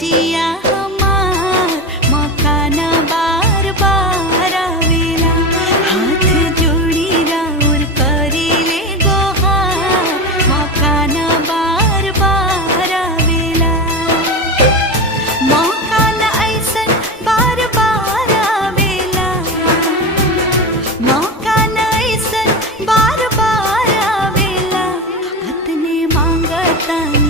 जिया हमार मौकाना बार बार आवेला हाथ जोड़ी राउर करीले गोहार मौकाना बार बार आवेला मौकाना ऐसन बार बार आवेला मौकाना ऐसन बार बार आवेला अतने मांगतानी